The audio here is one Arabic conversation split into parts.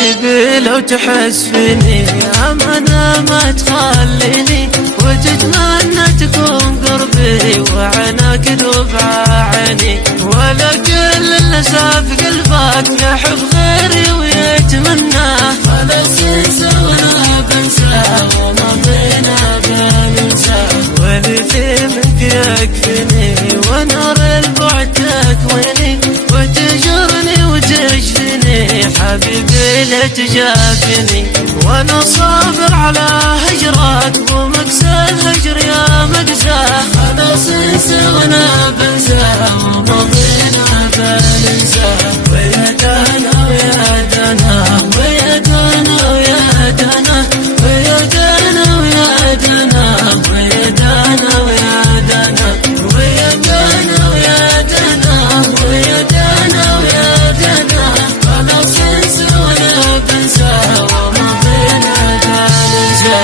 حبيبي لو تحس فيني أمانة ما تخليني، وتتمنى تكون قربي وعناك ذوب عيني، ولا كل اللي ساب قلبك يحب غيري ويتمنى، خلاص انسى وانا بنسى وما بينا بننسى، واللي منك يكفيني ونار البعد تكويني، وتجرني وتجفني حبيبي لا تجافني، وانا صابر على هجرك ومكسى الهجر يا مقساه، خلاص انسى وانا بنسى وما بينا بننسى، ويا دانا ويا دانا ويا دانا ويا دانا ويا دانا ويا دانا ويا دانا ويا دانا ويا دانا ويا دانا ويا دانا ويا دانا، خلاص انسى وانا بنسى وما بينا بننسى.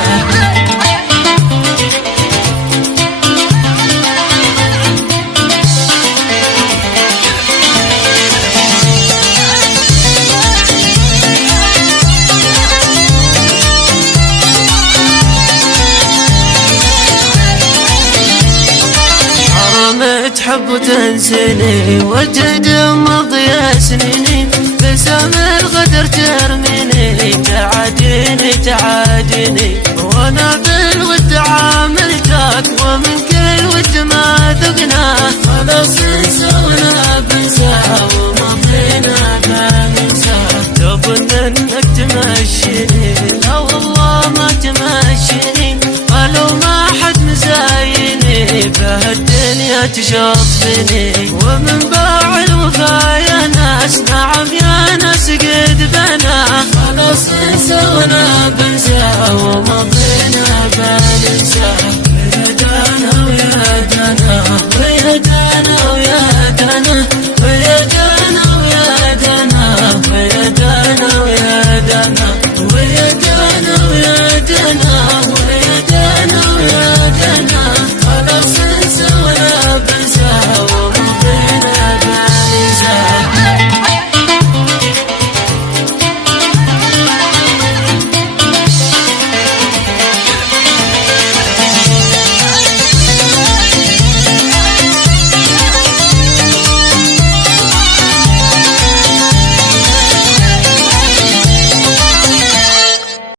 تحب وتنسيني وتدمر ضيا سنيني، بسام الغدر ترميني، تعاديني تعاديني، وانا بالود عاملتك ومن كل ود ما ذقناه، خلاص انسى وانا بنسى وما بينا بننسى، تظن انك تمشيني لا والله ما تمشيني، ولو ما حد مزايني بهالدنيا تشطفني، ومن باع الوفا يا ناس نعم يا ناس قد بنا، خلاص انسى وانا